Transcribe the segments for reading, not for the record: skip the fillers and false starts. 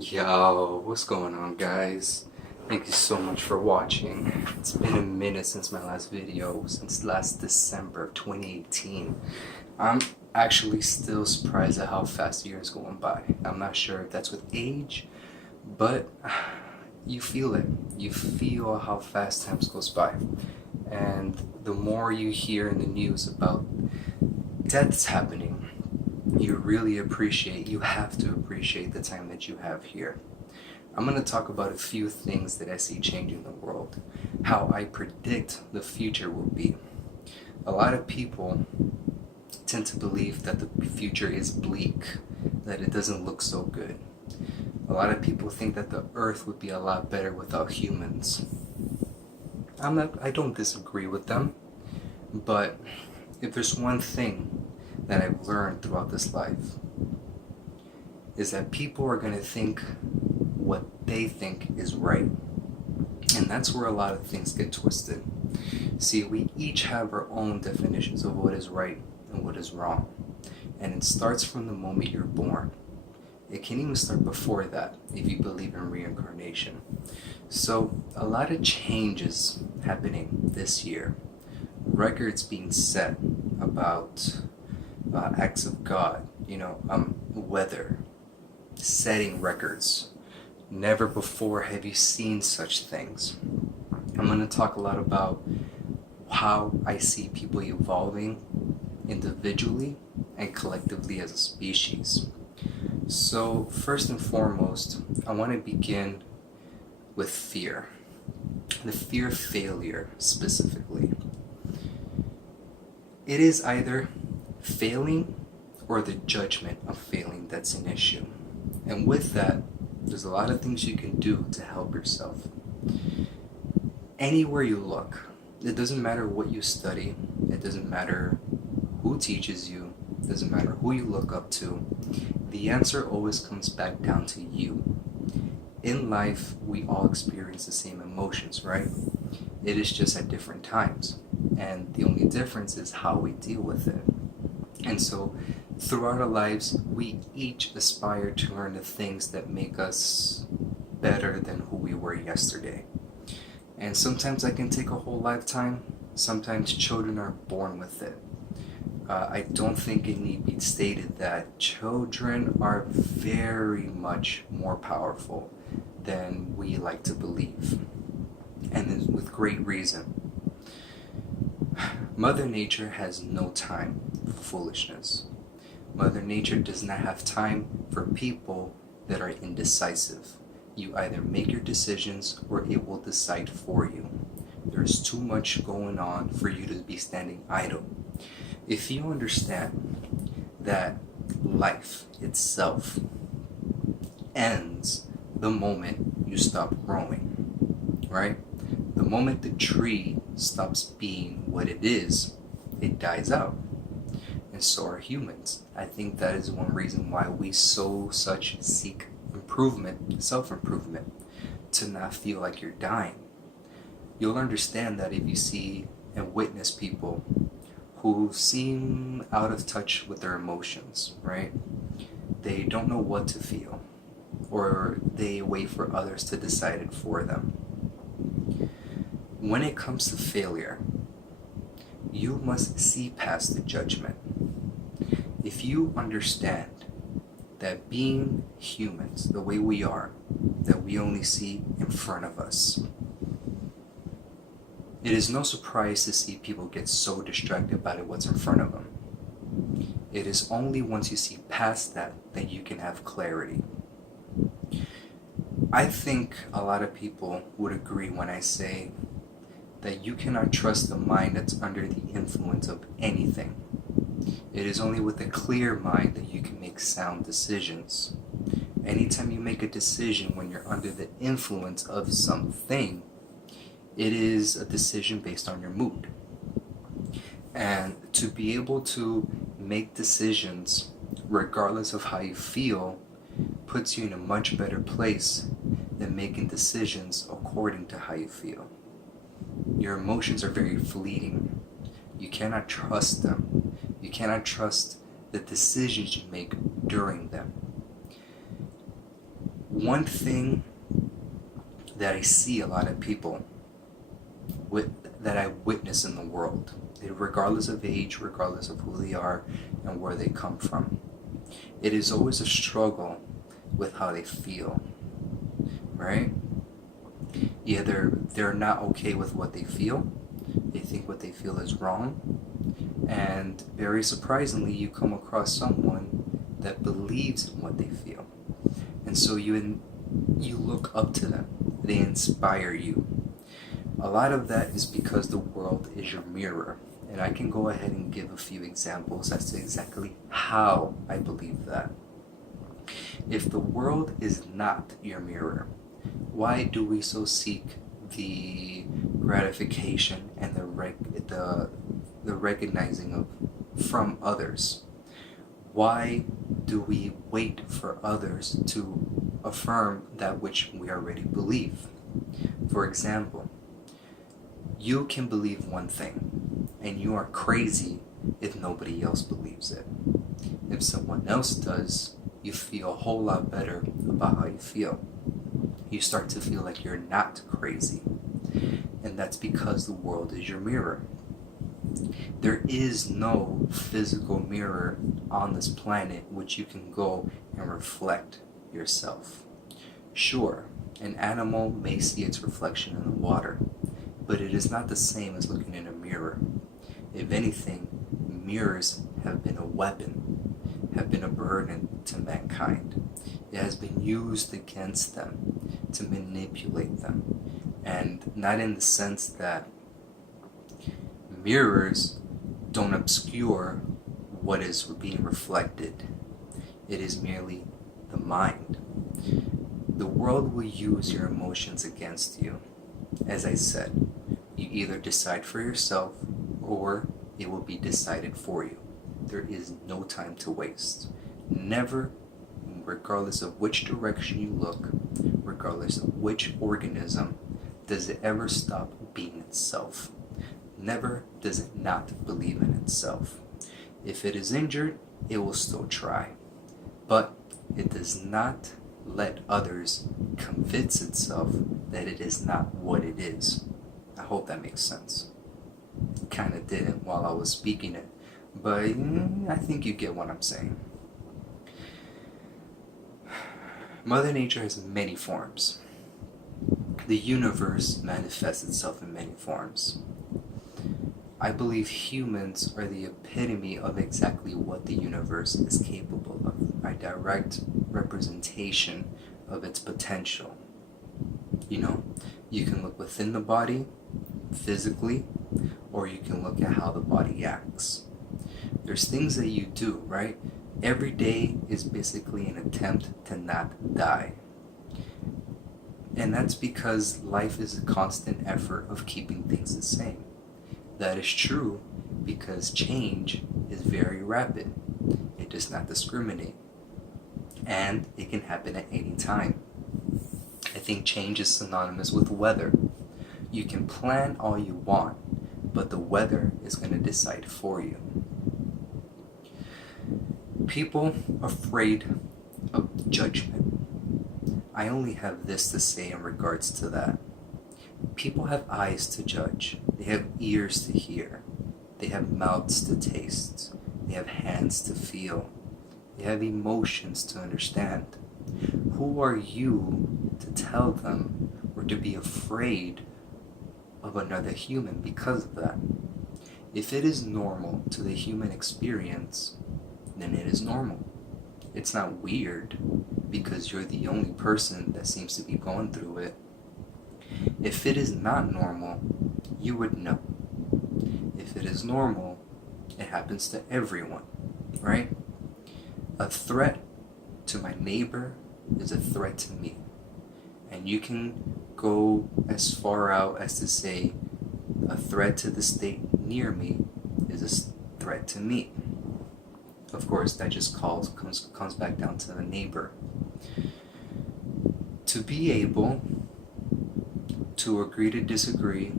Yo, what's going on, guys? Thank you so much for watching. It's been a minute since my last video, since last December of 2018. I'm actually still surprised at how fast the year is going by. I'm not sure if that's with age, but you feel it. You feel how fast time goes by. And the more you hear in the news about deaths happening, you have to appreciate the time that you have here. I'm going to talk about a few things that I see changing the world, how I predict the future will be. A lot of people tend to believe that the future is bleak, that it doesn't look so good. A lot of people think that the earth would be a lot better without humans. I don't disagree with them, but if there's one thing that I've learned throughout this life, is that people are going to think what they think is right. And that's where a lot of things get twisted. See, we each have our own definitions of what is right and what is wrong. And it starts from the moment you're born. It can even start before that if you believe in reincarnation. So a lot of changes happening this year. Records being set about acts of God, weather, setting records. Never before have you seen such things. I'm going to talk a lot about how I see people evolving individually and collectively as a species. So first and foremost, I want to begin with fear. The fear of failure specifically. It is either failing or the judgment of failing that's an issue. And with that, there's a lot of things you can do to help yourself. Anywhere you look, it doesn't matter what you study, it doesn't matter who teaches you, it doesn't matter who you look up to, the answer always comes back down to you. In life, we all experience the same emotions, right? It is just at different times. And the only difference is how we deal with it. And so, throughout our lives, we each aspire to learn the things that make us better than who we were yesterday. And sometimes that can take a whole lifetime. Sometimes children are born with it. I don't think it need be stated that children are very much more powerful than we like to believe. And with great reason. Mother Nature has no time for foolishness. Mother Nature does not have time for people that are indecisive. You either make your decisions or it will decide for you. There's too much going on for you to be standing idle. If you understand that life itself ends the moment you stop growing, right? The moment the tree stops being what it is, it dies out. And so are humans. I think that is one reason why we such seek improvement, self-improvement, to not feel like you're dying. You'll understand that if you see and witness people who seem out of touch with their emotions, right? They don't know what to feel, or they wait for others to decide it for them. When it comes to failure, you must see past the judgment. If you understand that being humans, the way we are, that we only see in front of us, it is no surprise to see people get so distracted by what's in front of them. It is only once you see past that that you can have clarity. I think a lot of people would agree when I say that you cannot trust the mind that's under the influence of anything. It is only with a clear mind that you can make sound decisions. Anytime you make a decision when you're under the influence of something, it is a decision based on your mood. And to be able to make decisions regardless of how you feel puts you in a much better place than making decisions according to how you feel. Your emotions are very fleeting. You cannot trust them. You cannot trust the decisions you make during them. One thing that I see a lot of people that I witness in the world, regardless of age, regardless of who they are and where they come from, it is always a struggle with how they feel, right? Either they're not okay with what they feel, they think what they feel is wrong, and very surprisingly, you come across someone that believes in what they feel. And so you look up to them, they inspire you. A lot of that is because the world is your mirror. And I can go ahead and give a few examples as to exactly how I believe that. If the world is not your mirror, why do we so seek the gratification and the recognizing of from others? Why do we wait for others to affirm that which we already believe? For example, you can believe one thing, and you are crazy if nobody else believes it. If someone else does, you feel a whole lot better about how you feel. You start to feel like you're not crazy. And that's because the world is your mirror. There is no physical mirror on this planet which you can go and reflect yourself. Sure, an animal may see its reflection in the water, but it is not the same as looking in a mirror. If anything, mirrors have been a weapon, have been a burden to mankind. It has been used against them to manipulate them. And not in the sense that mirrors don't obscure what is being reflected. It is merely the mind. The world will use your emotions against you. As I said, you either decide for yourself or it will be decided for you. There is no time to waste. Never, regardless of which direction you look, regardless of which organism, does it ever stop being itself. Never does it not believe in itself. If it is injured, it will still try. But it does not let others convince itself that it is not what it is. I hope that makes sense. Kind of didn't while I was speaking it, but I think you get what I'm saying. Mother Nature has many forms. The universe manifests itself in many forms. I believe humans are the epitome of exactly what the universe is capable of, a direct representation of its potential. You know, you can look within the body, physically, or you can look at how the body acts. There's things that you do, right? Every day is basically an attempt to not die. And that's because life is a constant effort of keeping things the same. That is true because change is very rapid. It does not discriminate. And it can happen at any time. I think change is synonymous with weather. You can plan all you want, but the weather is going to decide for you. People afraid of judgment. I only have this to say in regards to that. People have eyes to judge. They have ears to hear. They have mouths to taste. They have hands to feel. They have emotions to understand. Who are you to tell them or to be afraid of another human because of that? If it is normal to the human experience, then it is normal. It's not weird because you're the only person that seems to be going through it. If it is not normal, you would know. If it is normal, it happens to everyone, right? A threat to my neighbor is a threat to me. And you can go as far out as to say a threat to the state near me is a threat to me. Of course, that just comes back down to the neighbor. To be able to agree to disagree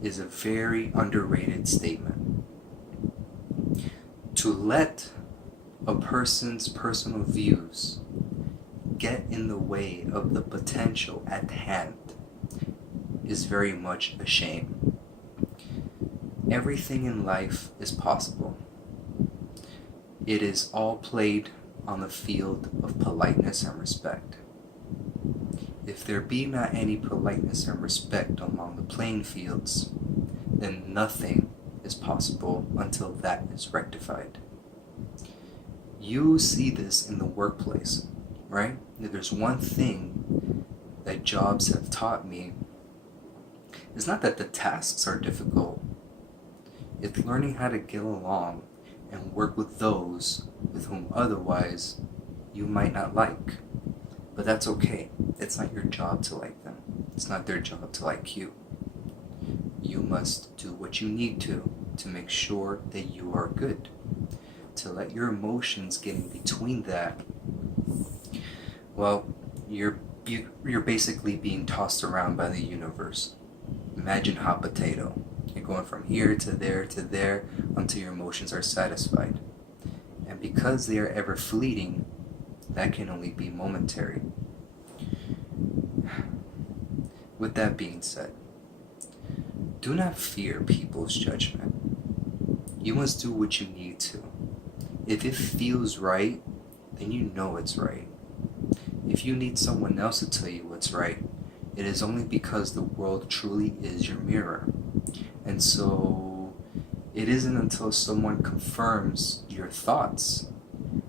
is a very underrated statement. To let a person's personal views get in the way of the potential at hand is very much a shame. Everything in life is possible. It is all played on the field of politeness and respect. If there be not any politeness and respect along the playing fields, then nothing is possible until that is rectified. You see this in the workplace, right? If there's one thing that jobs have taught me, it's not that the tasks are difficult. It's learning how to get along and work with those with whom otherwise you might not like. But that's okay. It's not your job to like them. It's not their job to like you. You must do what you need to make sure that you are good. To let your emotions get in between that, well, you're basically being tossed around by the universe. Imagine hot potato. You're going from here to there until your emotions are satisfied. And because they are ever fleeting, that can only be momentary. With that being said, do not fear people's judgment. You must do what you need to. If it feels right, then you know it's right. If you need someone else to tell you what's right, it is only because the world truly is your mirror. And so it isn't until someone confirms your thoughts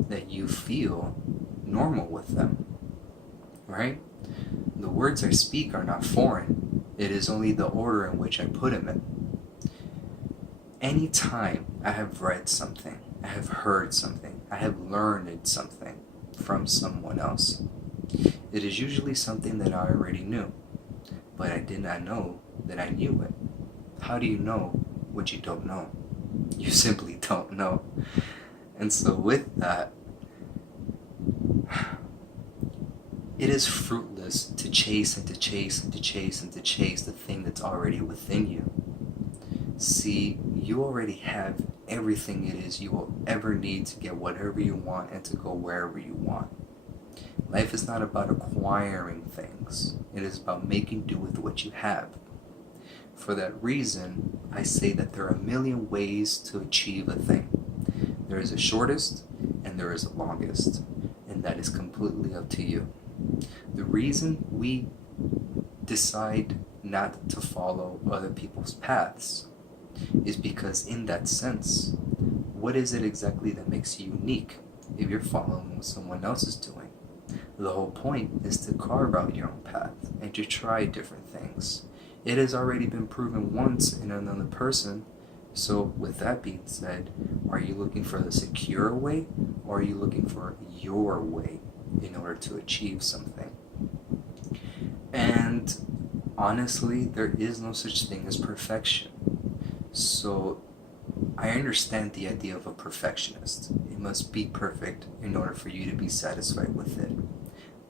that you feel normal with them, right? The words I speak are not foreign. It is only the order in which I put them in. Anytime I have read something, I have heard something, I have learned something from someone else, it is usually something that I already knew, but I did not know that I knew it. How do you know what you don't know? You simply don't know. And so with that, it is fruitless to chase and to chase and to chase and to chase the thing that's already within you. See, you already have everything it is you will ever need to get whatever you want and to go wherever you want. Life is not about acquiring things. It is about making do with what you have. For that reason, I say that there are a million ways to achieve a thing. There is a shortest and there is a longest, and that is completely up to you. The reason we decide not to follow other people's paths is because in that sense, what is it exactly that makes you unique if you're following what someone else is doing? The whole point is to carve out your own path and to try different things. It has already been proven once in another person. So with that being said, are you looking for the secure way, or are you looking for your way in order to achieve something? And honestly, there is no such thing as perfection. So I understand the idea of a perfectionist. It must be perfect in order for you to be satisfied with it.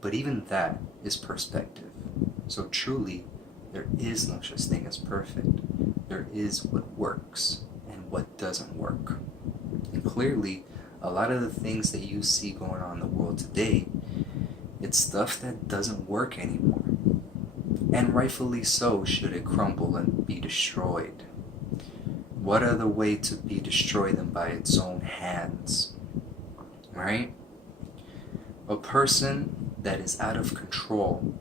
But even that is perspective. So truly, there is no such thing as perfect. There is what works and what doesn't work. And clearly, a lot of the things that you see going on in the world today, it's stuff that doesn't work anymore. And rightfully so should it crumble and be destroyed. What other way to be destroyed than by its own hands? Right? A person that is out of control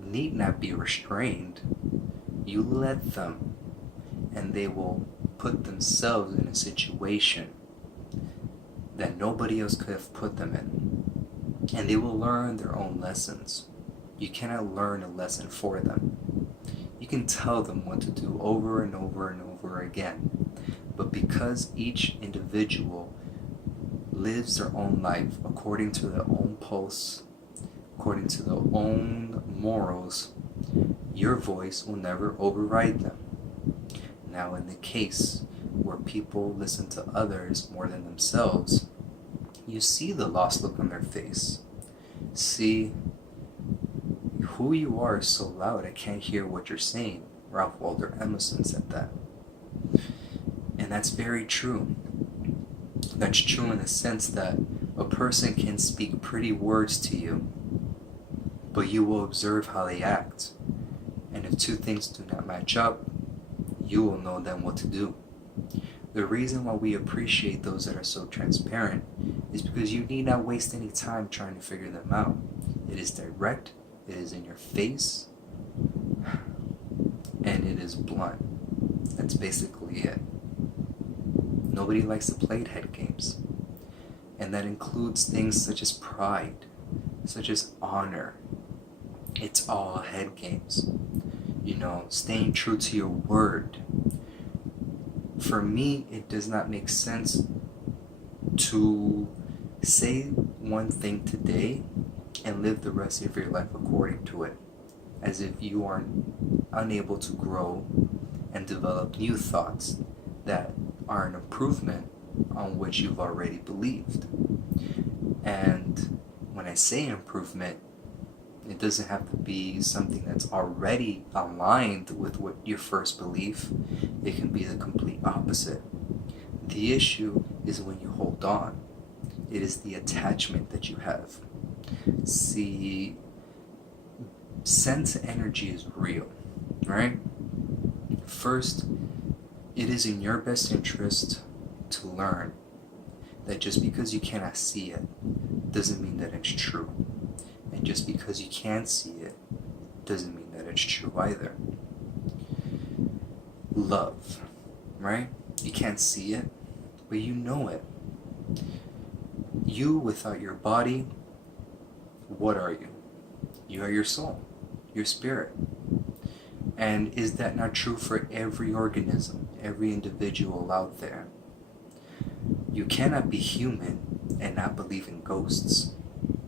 need not be restrained. You let them, and they will put themselves in a situation that nobody else could have put them in. And they will learn their own lessons. You cannot learn a lesson for them. You can tell them what to do over and over and over again. But because each individual lives their own life according to their own pulse, according to their own morals, your voice will never override them. Now, in the case where people listen to others more than themselves, you see the lost look on their face. See, who you are is so loud I can't hear what you're saying. Ralph Waldo Emerson said that. And that's very true. That's true in the sense that a person can speak pretty words to you, but you will observe how they act. And if two things do not match up, you will know then what to do. The reason why we appreciate those that are so transparent is because you need not waste any time trying to figure them out. It is direct, it is in your face, and it is blunt. That's basically it. Nobody likes to play head games. And that includes things such as pride, such as honor. It's all head games. Staying true to your word. For me, it does not make sense to say one thing today and live the rest of your life according to it, as if you are unable to grow and develop new thoughts that are an improvement on which you've already believed. And when I say improvement, it doesn't have to be something that's already aligned with what your first belief. It can be the complete opposite. The issue is when you hold on. It is the attachment that you have. See, sense energy is real, right? First, it is in your best interest to learn that just because you cannot see it doesn't mean that it's true. And just because you can't see it doesn't mean that it's true either. Love, right? You can't see it, but you know it. You without your body, what are you? You are your soul, your spirit. And is that not true for every organism, every individual out there? You cannot be human and not believe in ghosts.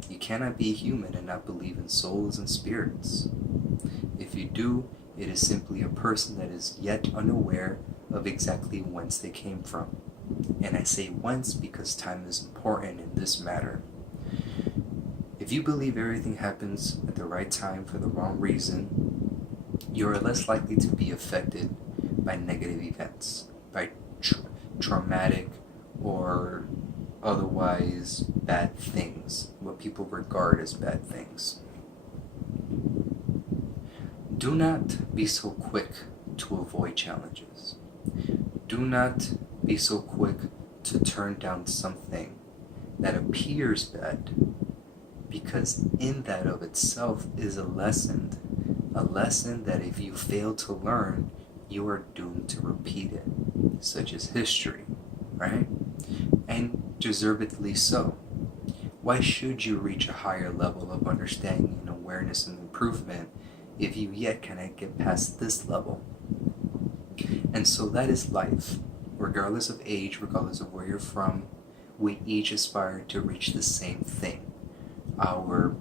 You cannot be human and not believe in souls and spirits. If you do, it is simply a person that is yet unaware of exactly whence they came from. And I say whence because time is important in this matter. If you believe everything happens at the right time for the wrong reason, you are less likely to be affected by negative events, by traumatic or otherwise bad things, what people regard as bad things. Do not be so quick to avoid challenges. Do not be so quick to turn down something that appears bad, because in that of itself is a lesson that if you fail to learn, you are doomed to repeat it, such as history, right? And deservedly so. Why should you reach a higher level of understanding and awareness and improvement if you yet cannot get past this level? And so that is life. Regardless of age, regardless of where you're from, we each aspire to reach the same thing, our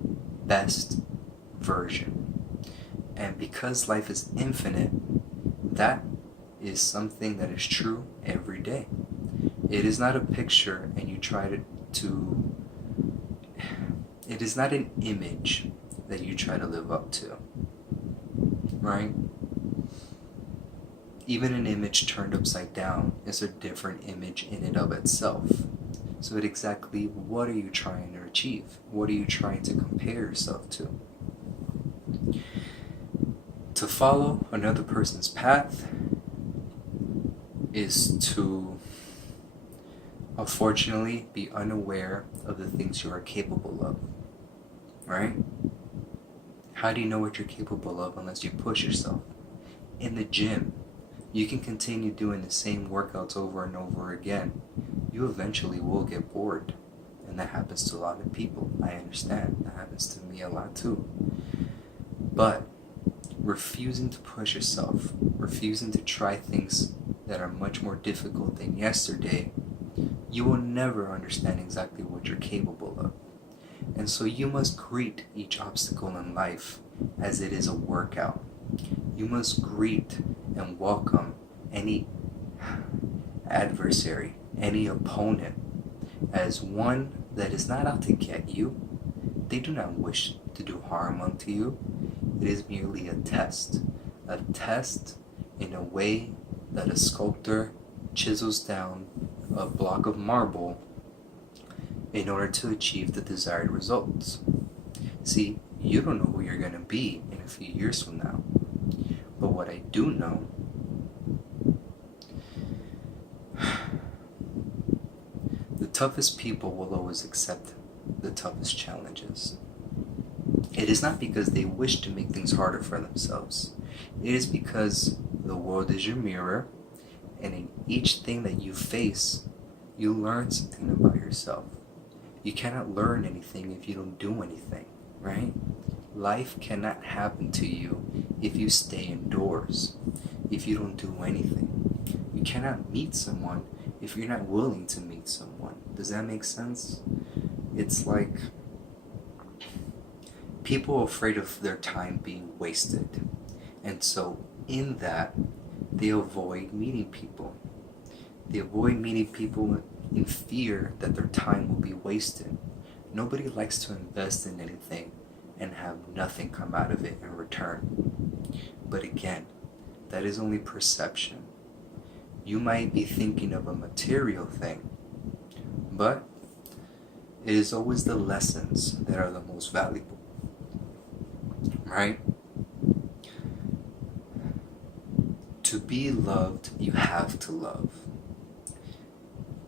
best version. And because life is infinite, that is something that is true every day. It is not a picture and you try to it is not an image that you try to live up to, right? Even an image turned upside down is a different image in and of itself. So exactly what are you trying to achieve? What are you trying to compare yourself to? To follow another person's path is to, unfortunately, be unaware of the things you are capable of, right? How do you know what you're capable of unless you push yourself? In the gym, you can continue doing the same workouts over and over again. You eventually will get bored. And that happens to a lot of people. I understand. That happens to me a lot too. But refusing to push yourself, refusing to try things that are much more difficult than yesterday, you will never understand exactly what you're capable of. And so you must greet each obstacle in life as it is a workout. You must greet and welcome any adversary, any opponent, as one that is not out to get you. They do not wish to do harm unto you. It is merely a test in a way that a sculptor chisels down a block of marble in order to achieve the desired results. See, You don't know who you're going to be in a few years from now. But what I do know, the toughest people will always accept the toughest challenges. It is not because they wish to make things harder for themselves. It is because the world is your mirror, and in each thing that you face, you learn something about yourself. You cannot learn anything if you don't do anything, right? Life cannot happen to you if you stay indoors, if you don't do anything. You cannot meet someone if you're not willing to meet someone. Does that make sense? It's like people are afraid of their time being wasted. And so in that, they avoid meeting people. They avoid meeting people in fear that their time will be wasted. Nobody likes to invest in anything and have nothing come out of it in return. But again, that is only perception. You might be thinking of a material thing, but it is always the lessons that are the most valuable, right? To be loved, you have to love.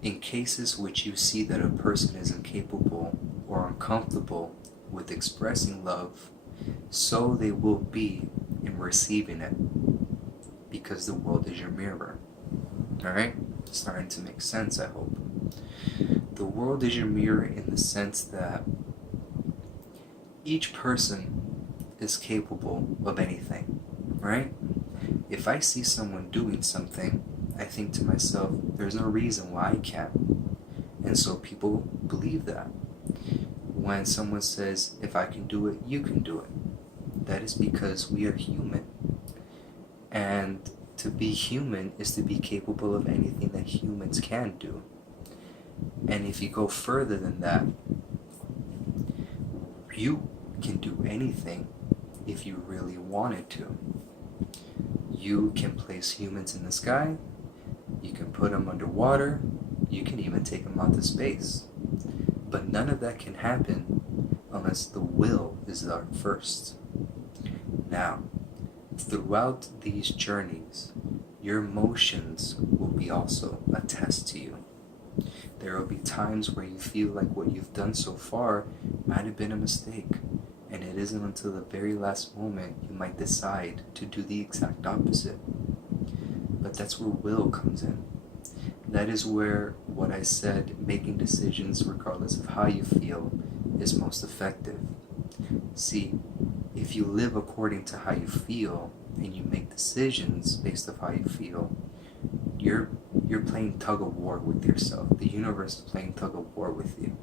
In cases which you see that a person is incapable or uncomfortable with expressing love, so they will be in receiving it, because the world is your mirror. Alright? Starting to make sense, I hope. The world is your mirror in the sense that each person is capable of anything, right? If I see someone doing something, I think to myself, there's no reason why I can't. And so people believe that. When someone says, if I can do it, you can do it. That is because we are human. And to be human is to be capable of anything that humans can do. And if you go further than that, you can do anything if you really wanted to. You can place humans in the sky, you can put them underwater, you can even take them out to space. But none of that can happen unless the will is there first. Now, throughout these journeys, your emotions will be also a test to you. There will be times where you feel like what you've done so far might have been a mistake, and it isn't until the very last moment you might decide to do the exact opposite. But that's where will comes in. That is where what I said, making decisions regardless of how you feel, is most effective. See, if you live according to how you feel and you make decisions based off how you feel, you're playing tug of war with yourself. The universe is playing tug of war with you.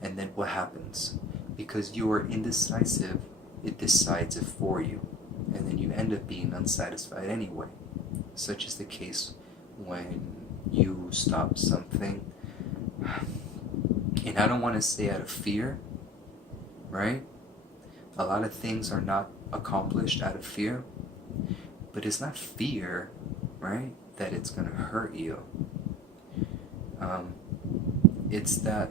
And then what happens? Because you are indecisive, it decides it for you. And then you end up being unsatisfied anyway. Such is the case when you stop something. And I don't want to say out of fear, right? A lot of things are not accomplished out of fear. But it's not fear, right, that it's going to hurt you. It's that